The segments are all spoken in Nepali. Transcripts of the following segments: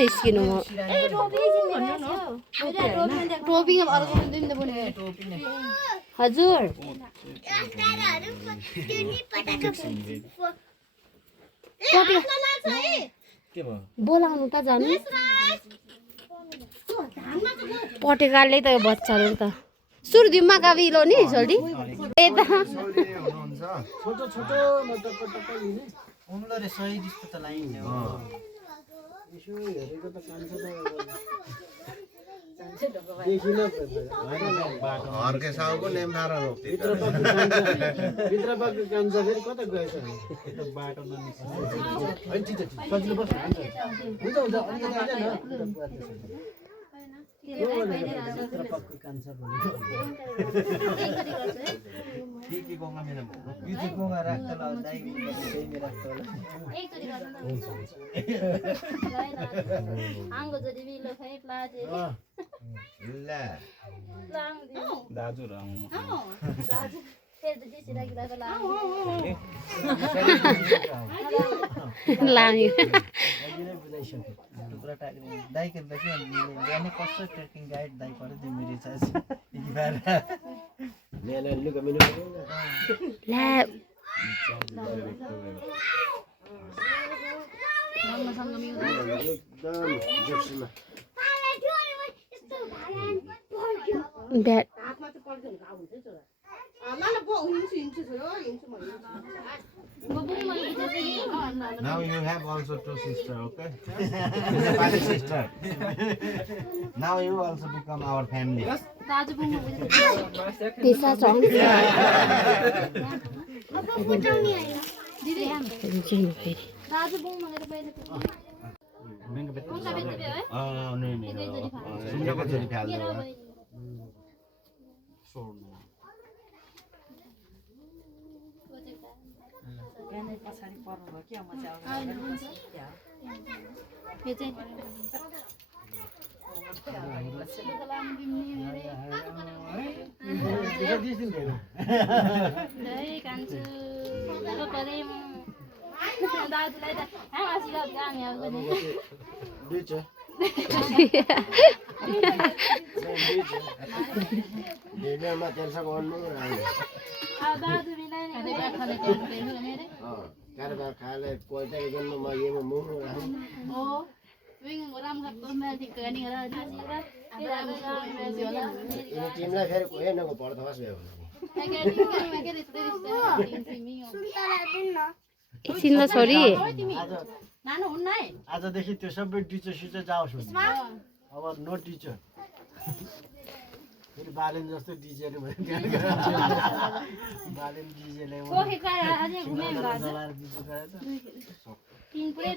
निस्किनु म टोपी हजुर बोलाउनु त जानु पटेकाले त यो बच्चाहरू त सुरदिमा काबिलो नि सोल्टी यता छोटो छोटो उनीहरूले सही दिस्तो त लाइन्छ यसो हेरेको त कान्छ त हर्के साउको नेम थाहा रोक भित्र पक्क कान्छ फेरि कता गएछ बाटो ननिस्किन्छ सजिलो बस्छ हुन्छ हुन्छ भित्र पक्क कान्छ के गोङा मेरो यो गोङा राख्दा ल दाइ त्यही राख्दा ल आंगो जडी बिलो खै प्लाजे ल दाजु राउँ दाजु फेर त दिसी राखिराको ला लाग्यो टुक्रा टाक्ने दाइ के देखि अनि कस्तो ट्रेकिङ गाइड दाइ परे त्यो मेरो छ मेले लुगा मिनु ला एकदम जोक्समा bat Now you have also two sisters, okay? Nepali sister. Now you also become our family. दाजु बुङो पैसा छ दिदी फेरि दाजु बुङ मगेर पहिले सुनको छोरी फाल्दो पछाडि पर्नु भयो के म चाहिँ यो चाहिँ Đấy, can chứ. Có có đi đây từ đây đây. Hả mà xí gặp ra nghèo rồi đi. दुई छ डिनरमा त्यसो गर्नु À ba từ bên đây này. Đây ba khăn này còn cái nữa đấy. कारबार खाले कोइटाको जन्ममा येमा मुनु राख्नु Ồ. Mình có làm gặp con mẹ thì cái này là đi gì đó. Cái là cái mẹ gì đó. यिनी तिमीलाई फेरि कोही नगो पढ्दा होस् भ्यो Cái đi cái đấy đấy thì mình. एकछिन ल छोरी आज नानो हुन्न है आजदेखि त्यो सबै टिचर सिचर जाओस् अब नो टिचर फेरि बालेन जस्तो टिचर बालेन टिचरले कोही काय अझै घुमे गाज तीन पुरै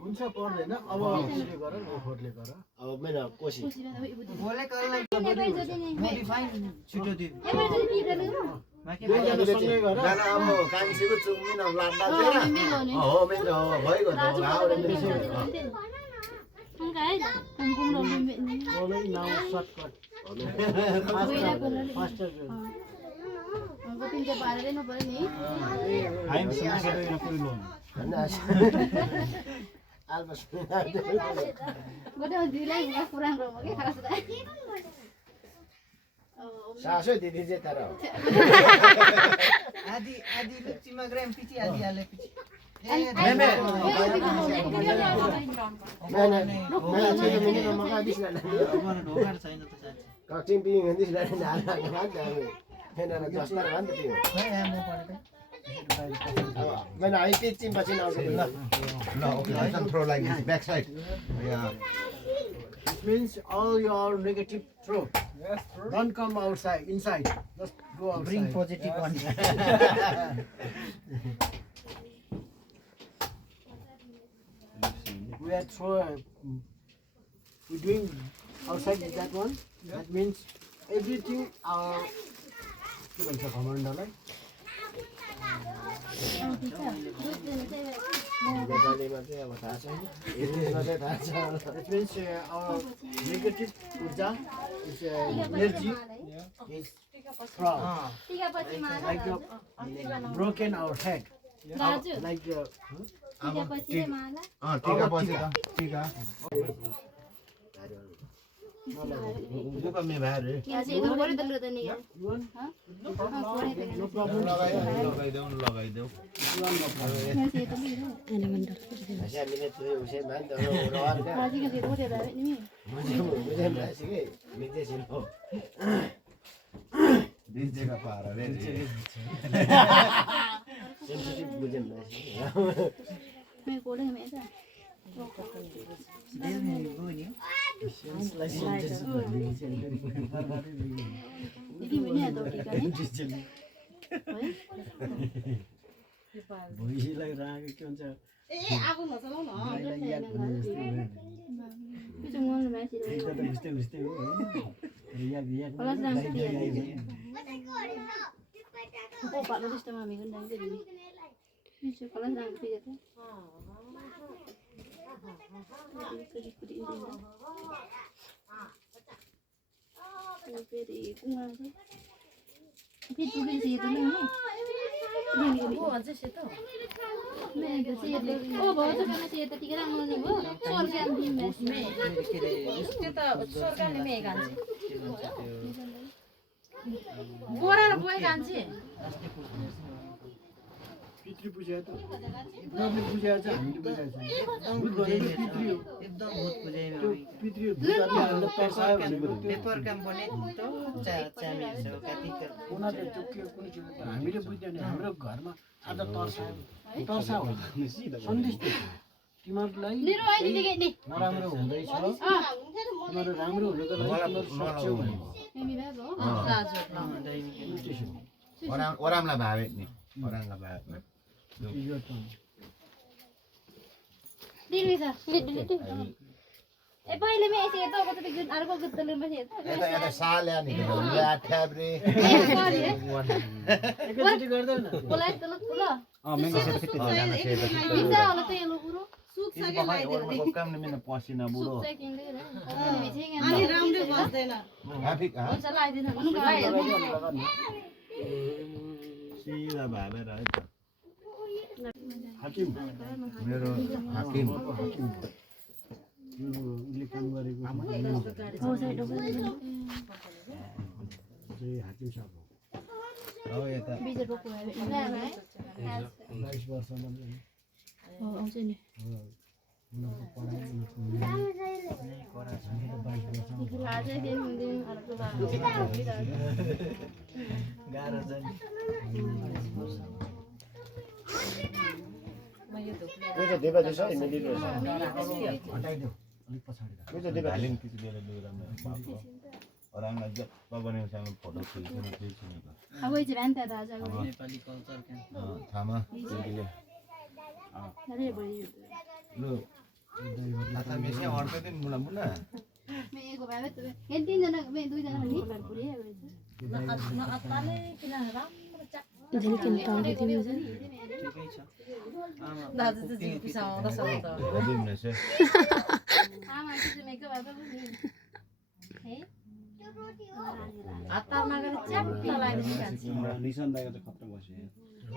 हुन्छ पर्दैन अब उसले गर ओखरले गर अब मेरो कोसी बोले कललाई मोडिफाई छिटो दिनु दुईजना सँगै गर जाना अब कान्छीको चुम्मिन लान्दा चाहिँ हो मेरो हो भइगयो त गाउँले मेरो है कुमकुम रोल्नु बोलै नाउ सर्टकट फास्टर हमको तीन से पार देना पड़े नहीं आइम समाजले कुनै लोन आल्बस गोटे दिलाई पुरानो रोम के खास दा सासै दिदी चाहिँ तर आदि आदि लुच्चीमा ग्राम पिची आदि हाले पिची मगा दिसला मन ढोकार छैन त साथी कटिङ पिङ दिसला हैन जस्ता भन्छ त्यो खै म पढे अब मैंने आई पिच टिम पछि आउँछ ल No, okay, doesn't throw like this, backside. Yeah. It means all your negative throw. Yes, true. Don't come outside, inside. Just go outside. Bring positive one. We are we're doing outside with that one. That means everything our के भन्छ कमान्डरलाई नेपालीमा चाहिँ अब थाहा छैन इङ्ग्लिसमा चाहिँ थाहा छ इट मिन्स आवर नेगेटिभ ऊर्जा इज एनर्जी इज फ्रम टीका पछि मार like broken our head दाजु like पछि माला टीका पछि त टीका मुखमा भाइ रे यहाँ चाहिँ इधर बड़ी दल रहते नहीं है लगाइदेऊ यहाँ से तो नहीं है Masih ambilnya tuh usia main tuh orang kan. राजी का सीट होते रहे नहीं Musim masih ke, minta sih lo. दिजेका पारा रे Sensitif musim masih. मैं कोड़े में ऐसा देखिए मैंने तो टीका नहीं भुइँलाई राखेको के भन्छ itu mau masih एकदम उस्तै उस्तै हो है याद याद kalau sedang setia oh pak lu sistem kami kan dan jadi itu kalau sedang setia kan jadi kungan sih tapi tu kan sih tu nih oh aja sih tu मैं कैसे ओ बहुत करना चाहिए था टिकरा नहीं वो सोर के अंदर में के रे उसके त सरकारले मे गान्छ बोरा र बोय गान्छे पितृ पूजा त नबी पूजा चाहिँ हामीले पूजा छ एकदम भूत पूजा त्यो पितृ भूतहरूले तर्सायो भनेको पेपर काम बने त चामी छ कातिक उनीहरूले त्यो के कुनै चिज हामीले बुझ्दैन हाम्रो घरमा आज तर्सायो तर्सा हो सन्देश दियो तिमीहरूलाई निरो आइदि देखे नि नराम्रो हुँदैछ तिमीहरू राम्रो हुनुको लागि तिमीहरू सक्छौ भनेको मेमी बाबु ओरामलाई भावे नि ओरामलाई भावे यो त दिनु छ ए पहिले मे यसो त कतै गीत अर्को गीत तले पछि यता यता साल्या नि या ठ्याब्रे एकैचोटि गर्दैन बोलाइ त ल मैंगो सेट कितने जाना से त किसा होला त यो पुरो इस बखा ओरमा काम नि मिन पसिना बुढो चाहिँ किन्दै रे मे चाहिँ अनि राम्रो बस्दैन हाफिक हा हुन्छ लाइदिन भन्नु गाय सिधा भावे र है त हाकिम मेरो हाकिम यो उसले काम गरेको हो साइड हो चाहिँ हाकिम साहब हो यता बिजर बोको है 22 वर्षमा हो आउँछ नि उनीहरूको पढाइ उनीहरूको करा छ 22 वर्षमा आजै दिन दिन अर्को बाबु गाह्रो छ नि म यो धुप्ले त्यो चाहिँ देवा देश है मिडिल रहेछ हटाइदेऊ अलिक पछाडि त्यो चाहिँ देवा हालिम किति बेला लुरामा बाबु ओराङलाई जप्प बनेको फोटो खिच्नु खिच्नु त अब चाहिँ भ्यान त राजा नेपाली कल्चर क्या थामा तिमीले अरे बढी लु लाता मेसे अर्कै दिन मुला मुला मे एको भए त हे तीन जना मे दुई जना नि पुरै न अत्ताले किन राम्रो चाक झन् किन ताउ दिनु छ ठिकै छ दाजु चाहिँ जिउ पिसाउँदा त दिम नसे आमा चाहिँ मेको भए पनि हे हतार नगरी च्याप्प लगाइदिनु खान्छ निशान दाइको त खतरा बस्यो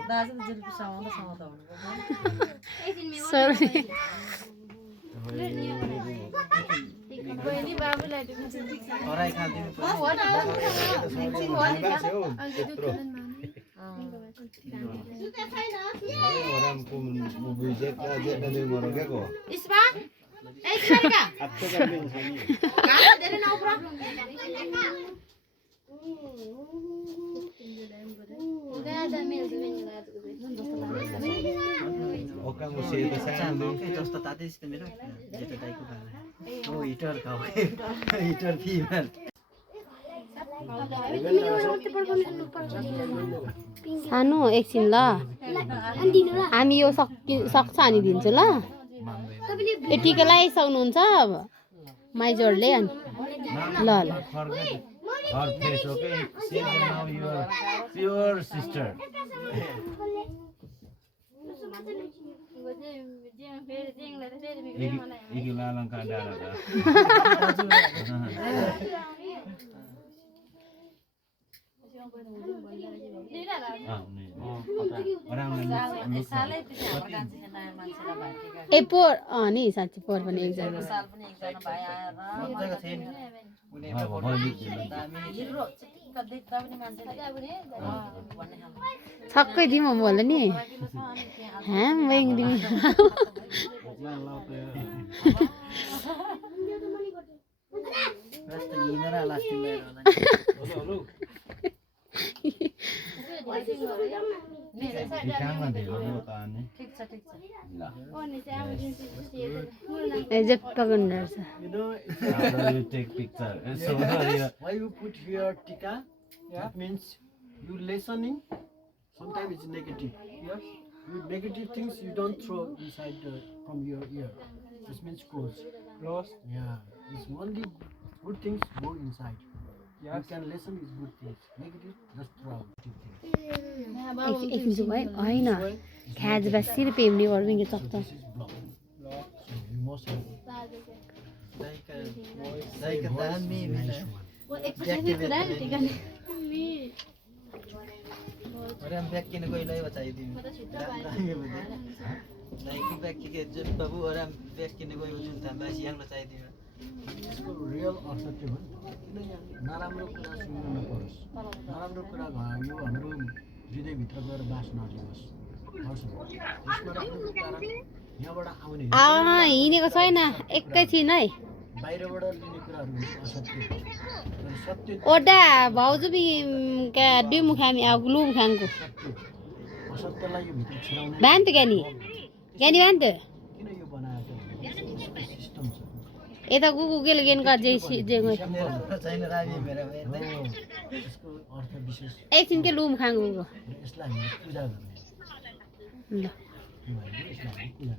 दाजु जिउ पिसाउँदा भन्नुभयो एकदिन मे सरी बहिनी बाबुलाई दिन्छ हराइ खादिनु हो न एकछिन हो नि ओरामको बुझे का जेटा दे मरो के को इसबा ए इसबा आत्तो गर्ने छ नि का धेरै न उप्रा ओका मुसे त सानो जस्तो तातेछ त मेरो जेटा दाइको खाना ओ हिटर खाऊ हिटर फिमेल सानो एकछिन ल हामी यो सक्छ अनि दिन्छु ल ए टिका लगाइसक्नुहुन्छ माइजोरले अनि ल ल Her face, okay? See now you are your sister. Iki lalang kadara ka. Ah, ए पोहोर नि साँच्ची पोहोर पनि एकजना मजाको थियो नि कुनै छक्कै दिउँ बोल्यो नि ह्याम वेङ दिउँ रस्त हिँडेर लास्ट लिएर ठिकाना धेरै हो त अनि ए जे पकड्नु रहेछ You know, After you take picture so why you put here tika? That means you listening. Sometimes it's negative. Yes. You negative things you don't throw inside from your ear. This means close. Close. Yeah. It's only good things go inside. You Yes. can listen is good things. Negative just throw out. Negative things. एक मिनट भयो होइन ख्याज बासी र पेम्ने गर्नु नि चक्च This is block. So you must have दाइका दामी nice one. अरे हम बैग किने कोई लाई बचाइदिनु दाइकी बैग के जुन बाबु अरे हम बैग किने कोही जुन थाम्बा सियाङ नचाइदिनु यसको रियल अर्थ के हो नराम्रो कुरा सुन्नु नपरोस् नराम्रो कुरा भयो हाम्रो हृदयभित्र गएर बास नलियोस् यसमा राख्नुको कारण यहाँबाट आउने हिँडेको छैन एकैछिन है बाहिरबाट लिने कुराहरू असत्य तर सत्य ओडा भाउजू बि डिमु खामी अब लुम खाङको सत्य असत्यलाई यो भित्र छिराउने भ्यान त ज्ञानी ज्ञानी भ्यान त किन यो बनाएको यसको सिस्टम छ यता गुगु गेल गेन कर जे जे छैन रामी मेरा हो, यसको अर्थ विशेष एकछिन के लुम खाङको र यसलाई हामीले पूजा गर्ने ल यो हामीले यसलाई हामीले पूजा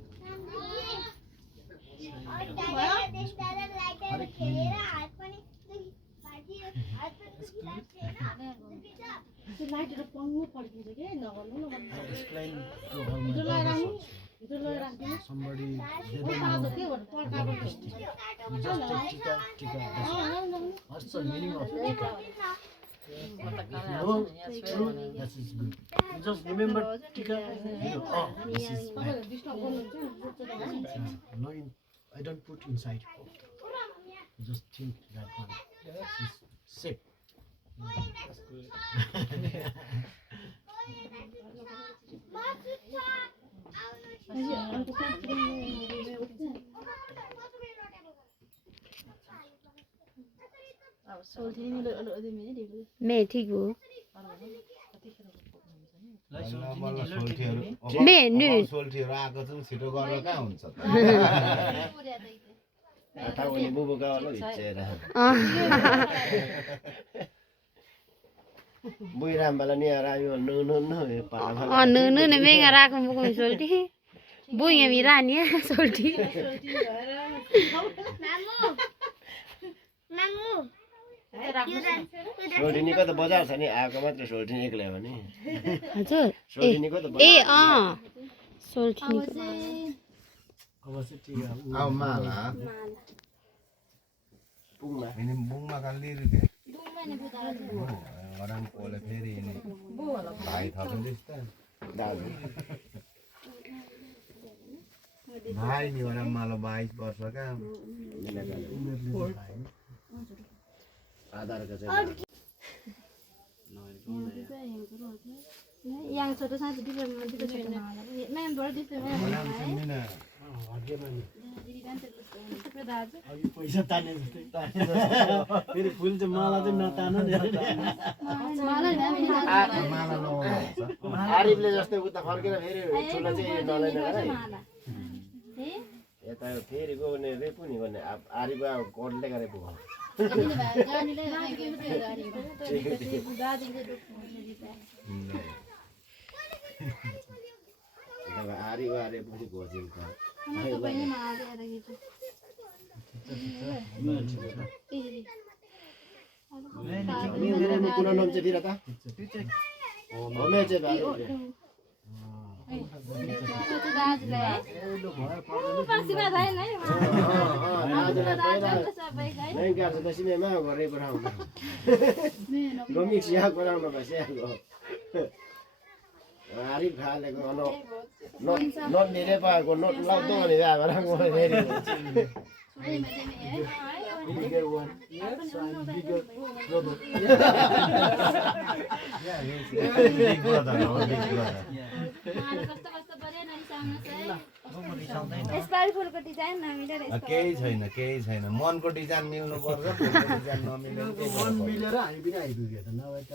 गर्ने हरेक explain to all my brothers somebody they don't know about this thing. You just take tika, that's all. What's the meaning of tika? If you know truth, that is good. You just remember tika, you know, oh, this is bad. No, I don't put inside. You just think that one. This is safe. मे ठीक हो सोल्टीहरू मे नु सोल्टीहरू आएको चाहिँ छिटो गरेर कहाँ हुन्छ त टाउकोले बुबुकावाला हिँचेर बुई रामबाला नि आयो नु नु नु पाला नु नु ने मेगा राख मुको सोल्टी बुइ हामी रानी सोल्टी सोल्टिनीको त बजार छ नि आएको मात्र सोल्टिनी एक्लै हो नि हजुर सोल्टिनीको त ए सोल्टी अब चाहिँ ठिक अब माला पुगमा ini bunga kali ini orang boleh ferry ini baik tapi dista दाजु भाइ नि orang malah 22 वर्ष का आधारको चाहिँ yang छोटो सानो डिफरेन्ट मान्छेको छोटो नहोला म्याम बडा डिफरेन्ट orang sini na अघि पैसा ताने जस्तै फेरि फुल चाहिँ माला चाहिँ नतान नि malah lawan आरिफले जस्तै उता फर्केर फेरि ठुलो चाहिँ नलै नगर यता फेरि गयो भने रेपु नि भने आरिफ कोडले गरे पो आरिफ आरे पछि घोजिन्छ पुरा नाम चाहिँ फिर त होमे चाहिँ भाइ नहीं क्या तो किसी में मैं घरे बनाऊंगा रोमिक्स यहाँ बनाऊंगा बस यहाँ Arif खालेको नोट धेरै पाएको नोट लाउँदो भनेर आएर म फेरि bigger one. Yes, I'm bigger brother. Yeah, yes. Big brother, our big brother. केही छैन मनको डिजाइन मिल्नु पर्छ डिजाइन नमिल्ने मन मिलेर हामी पनि आइपुग्यो त नभए त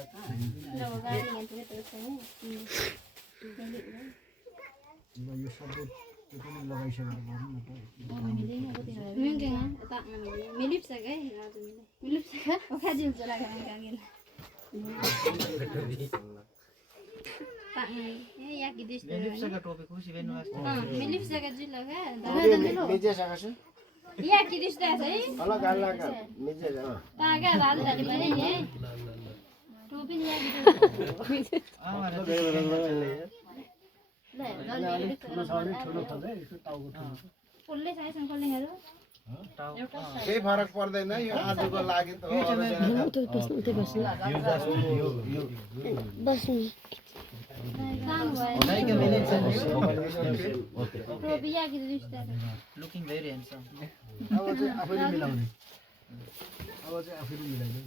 यो सबै त्यो पनि लगाइसकेर गर्नु न केही फरक पर्दैन यो आजको लागि त Looking very handsome. अब चाहिँ आफैले मिलाउने अब चाहिँ आफैले मिलाउने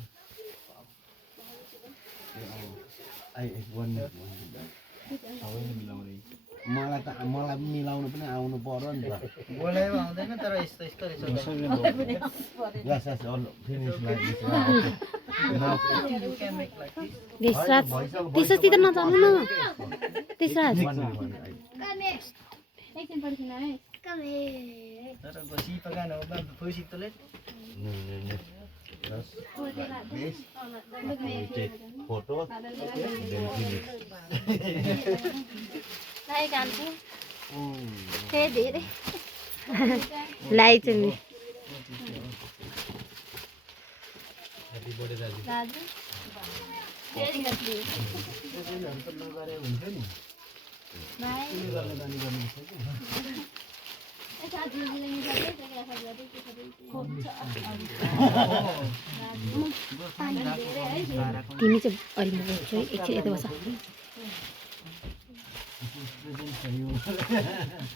मलाई मिलाउनु पनि आउनु पर्यो नि त बोलाइमा आउँदैन तर यस्तो यस्तो रहेछ Yes, yes, all finish like this. You can make like this. त्यसरी त नचाल्नु न त्यसराज तर बसी पकान हो बा खुसी तले This, we take photo, then finish. लाई चाहिँ नि तिमी चाहिँ अहिले एकछिन यता बस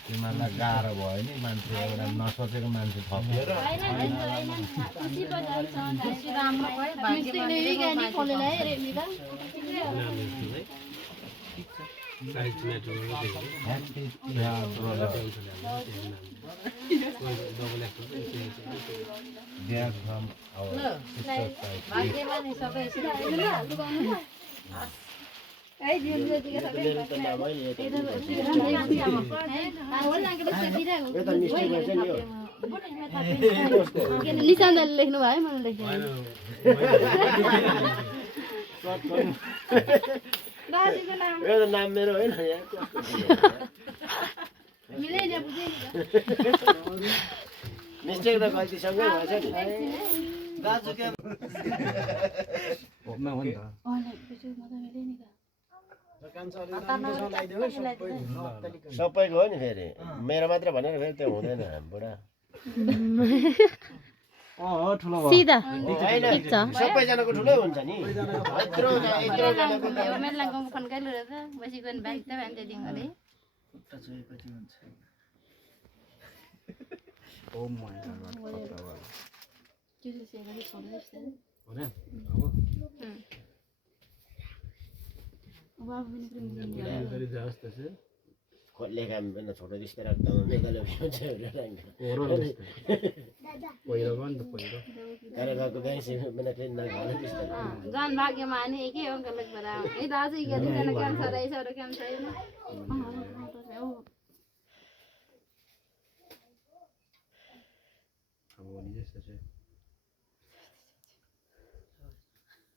तिमीहरूलाई गाह्रो भयो नि मान्छे एउटा नसोचेको मान्छे थपेर They are from our sister निशान लेख्नु भयो मलाई लेख्नु यो नाम मेरो होइन मिस्टेक त गल्तीसँगै भएछ नि दाजु के होममा हो नि त सबैको हो नि फेरि मेरो मात्र भनेर फेरि त्यो हुँदैन बुढा सिधा होइन सबैजनाको ठुलै हुन्छ नि खोले काम पनि छोटो रिश्ते राख्दा मेघालय गरेको गाइसे मैंने फिर ना खाने रिश्ते जान भाग्य माने एकै हो गलत बरा ए दाजु के जना क्यान्सर रहेछ अरु क्यान्सर छैन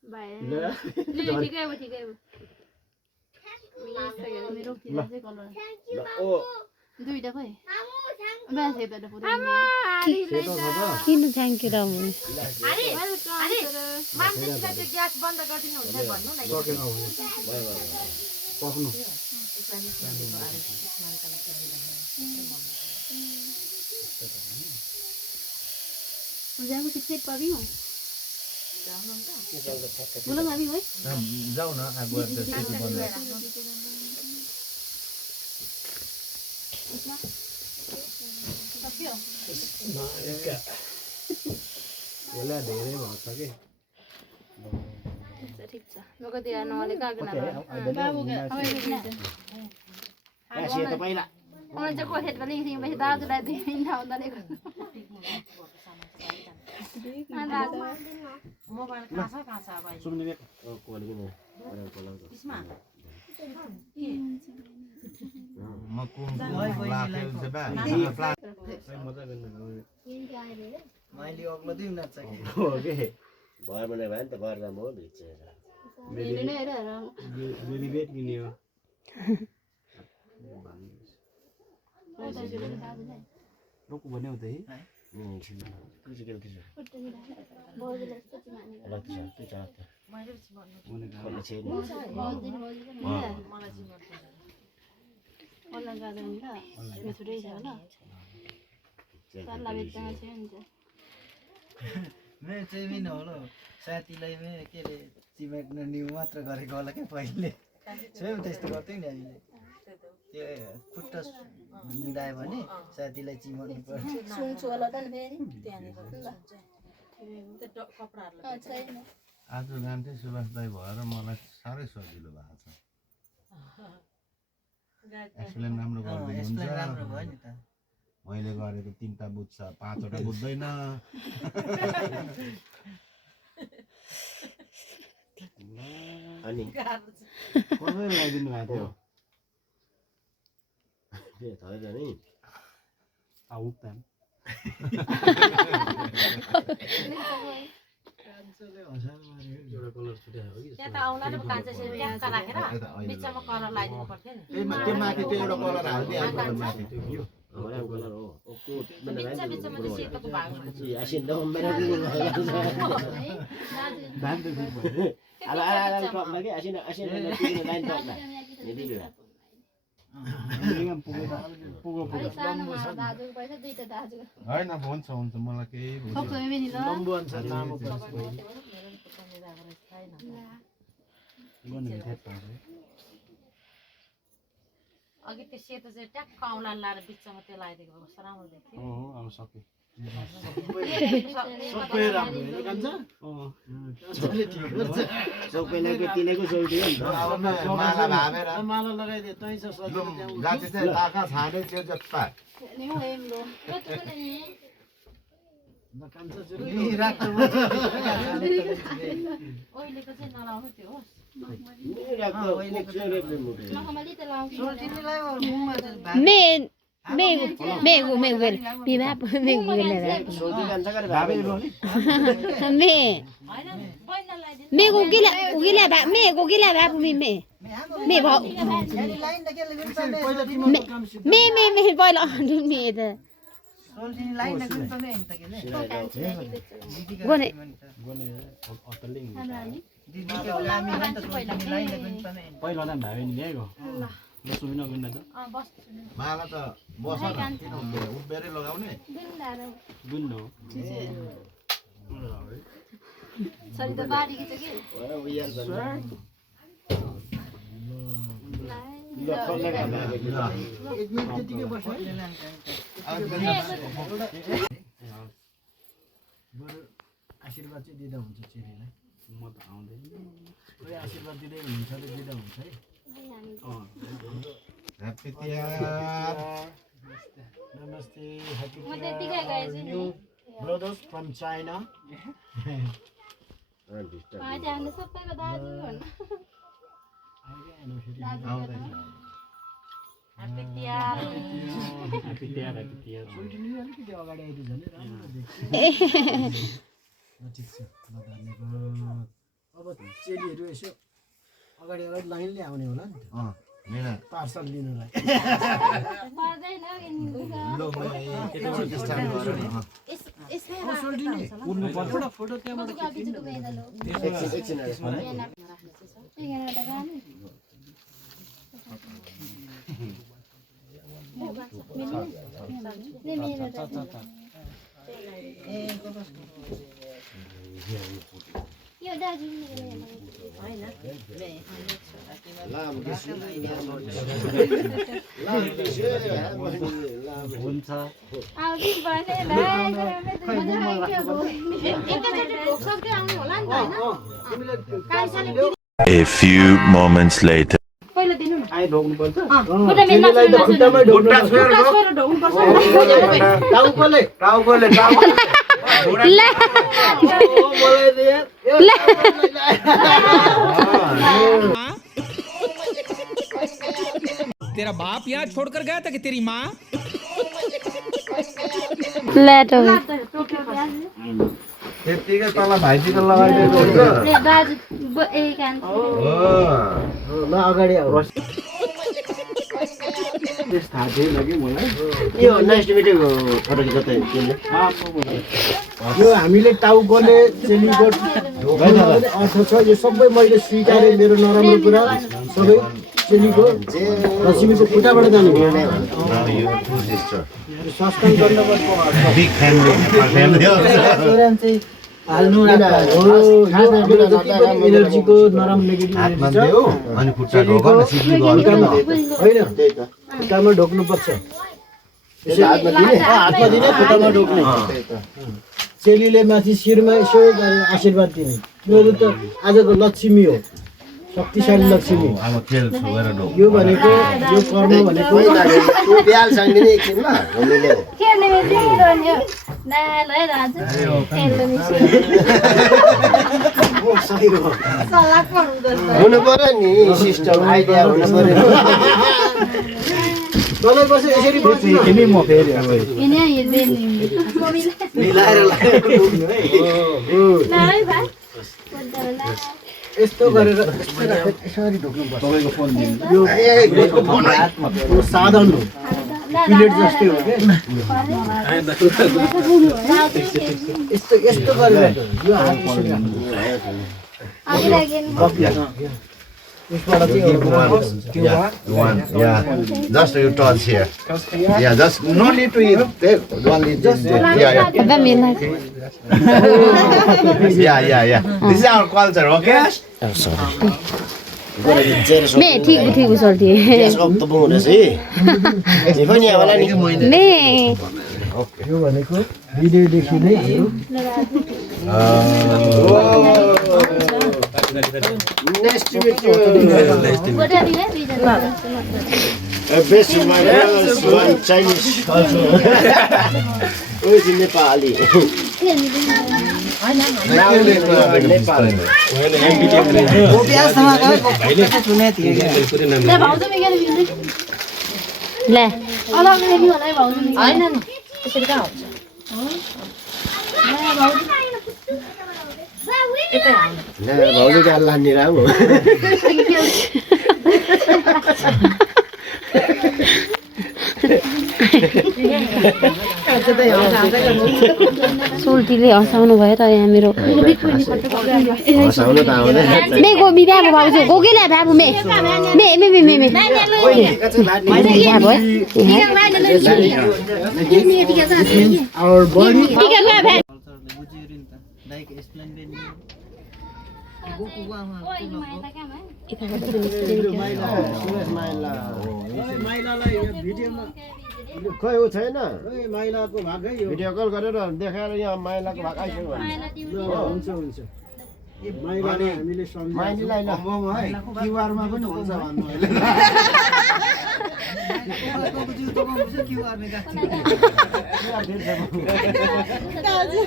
बाय ठिकै हो मेरो किन चाहिँ कलर ओ दुईटा खै बस हेर्दा त पुरै किन थ्याङ्क यू रामु अरे मान्छेलाई त्यो ग्यास बन्द गरिदिनु हुन्छ भन्नु न पक्नु जाऊ शिक्षित पढी हो बोलो भाभी भाई जाऊ न आगो होला धेरै भएको छ कि ठिक छ म कति नले कागना सेतो पहिला मलाई चाहिँ कोठेट पनि थिएँ पछि दाजुलाई दिइन आउँदै सुन्ने बेक म मजा गर्नु मैले अग्लो दिउँ नाच्छ कि हो के भएर बनायो भने त गरेर म भिजेर मेरी बेट किन्ने हो रोक्नु भन्ने हो त है मेरो चाहिँ पनि होला साथीलाई पनि के अरे चिमेट्न न्यु मात्र गरेको होला क्या पहिले स्वयं त्यस्तो गर्थ्यौँ नि हामीले त्यो खुट्टा मिलायो भने साथीलाई चिमाउनु पर्छ आज जान्थे सुभाष दाई भएर मलाई साह्रै सजिलो भएको छ एक्सप्लेन राम्रो राम्रो भयो नि गरिदिनुहुन्छ त मैले गरेको 3टा बुझ्छ 5वटा बुझ्दैन अनि कसरी लगाइदिनु भएको थियो त्यो नि आउट टाइम त्यहाँ त औँला र काँचा चाहिँ ट्याक्क राखेर बिचमा कलर लगाइदिनु पर्थ्यो नि त्यो माथि त्यो एउटा कलर हालिदिइहाल्नु पर्छ माथि बिचमा चाहिँ सेतोको भाग हुन्छ होइन हुन्छ हुन्छ मलाई केही लम्बु अनुसार लामो पर्छ अघि त्यो सेतो चाहिँ ट्याक्क औँला लाएर बिचमा त्यो लगाइदिएको कस्तो राम्रो देख्थ्यो अब सक्यो सबै राम्रो कान्छ सबैलाई तिनीको सोल्टियो नि माला भावेर माला लगाइदिए तै छ सजिलो त्यहाँ जाति चाहिँ ताका छाने त्यो जत्ता कान्छ ओइलेको चाहिँ नलाउनु त्यो होस् पहिला त भावे नि ल्याएको सुबिना गुन्डा त माला त बस न उठ्बेरै लगाउने गुन्डो सरी त बारी कि आशीर्वाद चाहिँ दिँदा हुन्छ चेलीलाई म त आउँदैन कोही आशीर्वाद दिँदै हुनुहुन्छ र दिँदा हुन्छ है ह्याप्पी तिहार नमस्ते ह्याप्पी म त्यतिकै गएछु नि ब्रदर्स फ्रम चाइना हामी सबैको दाजु भन्नु ह्याप्पी तिहार ह्याप्पी तिहार अलिकति अगाडि आइदियो भने राम्रो देख्छ ठिक छ ल धन्यवाद अब चेलीहरू यसो अगाडि लाइन ल्याउने होला नि त मेरा पार्सल लिनलाई फोटो फोटो त्यहाँबाट हुन्छ A few moments later. आइ ढोक्नु पर्छ चेलीलाई त खुट्टामै ढोक्नु टाउकोले टाउकोले ले मलाई दे ले तेरा बाप यहाँ छोड़कर गया था कि तेरी माँ लेटो त्यतिकै तल भाइटिका लगाइदिएको हुन्छ ल अगाडि आऊ त्यस थाहा थिएन कि मलाई यो एस्टिमेटेड फोटो खिच्छ त तिमीले यो हामीले टाउकोले चेलीको ढोक्नु अर्थ छ यो सबै मैले स्वीकारे मेरो नराम्रो कुरा सबै चेलीको लक्ष्मीको खुट्टाबाट जाने Now you two sister. सस्कान गर्नुपर्छ Big family. Family also. छोरान चाहिँ हाल्नु एनर्जीको नराम्रो नेगेटिभ हातमा एनर्जी देऊ अनि खुट्टा ढोक न सिद्धि गर्नु न होइन खुट्टामा ढोक्नुपर्छ हातमा दिने खुट्टामा ढोक्ने चेलीले माथि शिरमा यसो गरेर आशीर्वाद दिने मेरो त आजको लक्ष्मी हो शक्तिशाली लक्ष्मी अब खेल छोएर ढोक यो भनेको यो कर्म भनेको तू बिहाल सँगै एकछिन ल हामीले हुनु पर्यो नि सिस्टम आइडिया हुनु पर्यो तँलाई बसेर यसरी बस्नु किन म फेरि अब मिलाएर यस्तो गरेर यसरी ढोक्नुपर्छ तपाईँको फोन दिनु यो साधन हो प्लेट जस्तै हो क्या यस्तो यस्तो गरेर यो हात यसरी राख्नु। यसबाट चाहिँ एउटा Yeah. Just you touch here. Yeah, just no need to eat. Only just yeah. Yeah. This is our culture, okay? मे ठीक ठीक उसल्टी मे यो भनेको भिडियोदेखि नै नेपाली ले भाउजू अल्लाह निराम हो सोल्टीले हँसाउनु भयो त यहाँ मेरो हँसाउनु त आउँदैन मे गोबी बाबु भाउजू गोगेले बाबु मे मे मे मे मे मे और बडी खै हो छैन माइलाको भागै हो भिडियो कल गरेर देखाएर यहाँ माइलाको भाग आइसक्यो भने हुन्छ हुन्छ माइलालाई हामीले सम्झाउँछौँ माइलीलाई ल क्युआरमा पनि हुन्छ भन्नु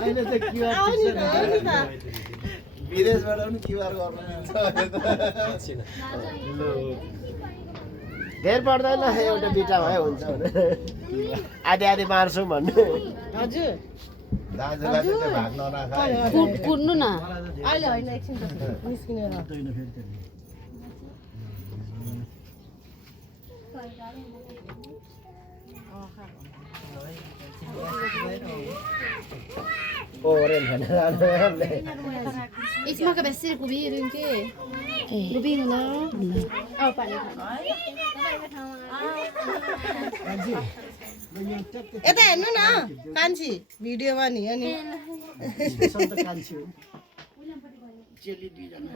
अहिले चाहिँ क्युआर विदेशबाट पनि क्युआर गर्नु धेर पर्दैन एउटा बिटा भए हुन्छ आधी आधी मार्छौँ भन्नु दाजुलाई चाहिँ त्यो भाग नराख है। कुद्नु न इसमें का बेसिर गोभी रुके गोभी ना आओ पानी यता हेर्नु न कान्छी भिडियोमा नि अनि कान्छी हो चेली दुईजना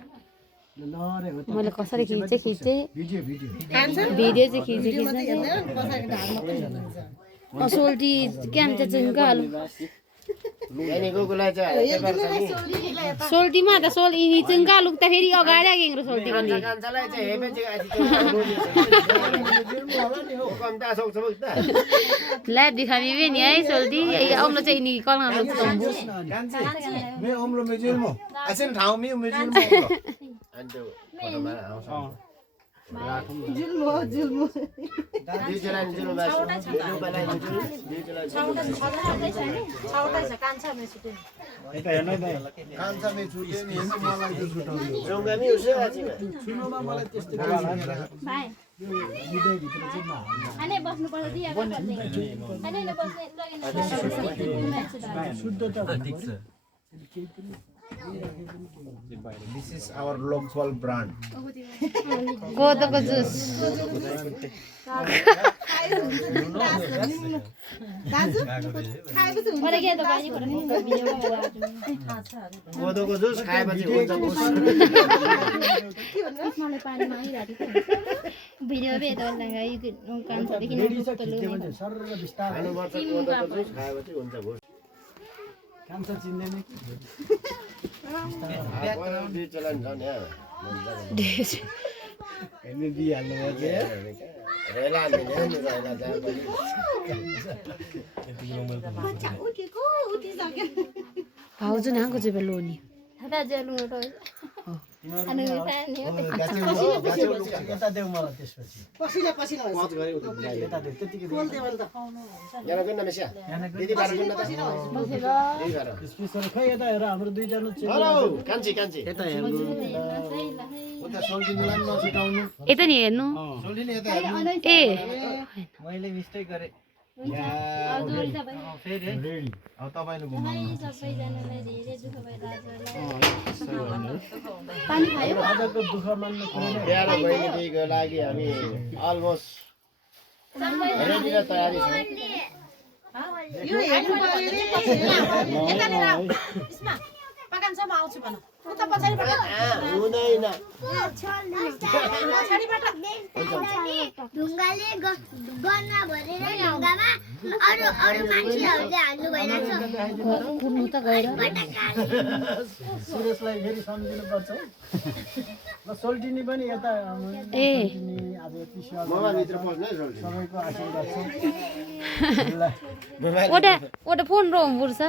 ल रे हो त मैले कसरी खिचेँ भिडियो भिडियो चाहिँ खिचेँ सोल्टी क्याम्चा चुङ्गालु सोल्टीमा त सोल यिनी चुङ्गालु त फेरि अगाडि गेङ्रो सोल्टी गर्ने ल्याब दिखामी पनि है सोल्टी आउनु चाहिँ यिनी कलमा मैं उम्र में जेल में ऐसे ठाव में मैं जेल में अंजो फोटोमा आउँछ जुल्मो जुल्मो दुईजना जेल में यो बेला दुईजना छौटै छ कान्छा मेसुटे यता हेर्नु है कान्छा में छुटे नि हेर्नु मलाई त्यो छुटाउने जौगामी उसै आछि सुन्नुमा मलाई त्यस्तै भाइ भिडियो भित्र चाहिँ नहाल्नु अनि बस्नु पर्छ दिया गर्छ अनि बस्ने लगेन शुद्ध त ठिक छ This is our local brand. कोदोको जुस मलाई के त बाजी भएर नि भिडियो कोदोको जुस खाएपछि हुन्छ मुस मलाई पानीमा आइरहेको भिडियो बे त लगाइ कान्छदेखि सर बिस्तार खानुपर्छ कोदोको जुस खाएपछि हुन्छ मुस कान्छ चिन्दैन कि दुई चलन छ नि हेर्नु दिइहाल्नु भयो रेला नि रेला जाए पनि उठेको उठिसक्यो भाउजू नाको चाहिँ बेलोनी अनि पानी यता देऊ मलाई त्यसपछि पसिना पसिना पच गरे यता देऊ त्यतिकै देऊ बोल्दै भने त यहाँ किन नमेस्या दिदी बारे सुन्न त यही गर स्पेशल खै यता हेर हाम्रो दुईजना चाहिँ हेलो कान्छी कान्छी यता हेर्नु उता सोल्टिनीलाई पनि नछुटाउनु यता नि हेर्नु सोल्टिनी यता हेर्नु ए मैले मिस्टेक गरे फेरि रेडी अब तपाईले घुमाउनु सबैजनालाई धेरै दुःख भइरहेको पानी खायो आजको दुःख मान्नु प्यारो बहिनीको लागि हामी अलमोस्ट रेडी र तयारी छौँ यो हेर्नु पर्यो रे यतानिर आऊ इसमा पकान्छमा आउँछु भन उता पछाडिबाट हुँदैन पछाडिबाट ढुङ्गाले गर्न भनेर ढुङ्गामा अरू अरू मान्छेहरूले हाल्नु भइरहेको कुर्नु त गएर सुरेशलाई फेरि सम्झिनु पर्छ है ल सोल्टिनी पनि यता ए अब पिसो मोमा भित्र पस्नु है सोल्टिनी सबैको आशीर्वाद छ ल ओटा फोन रोम बुर्छ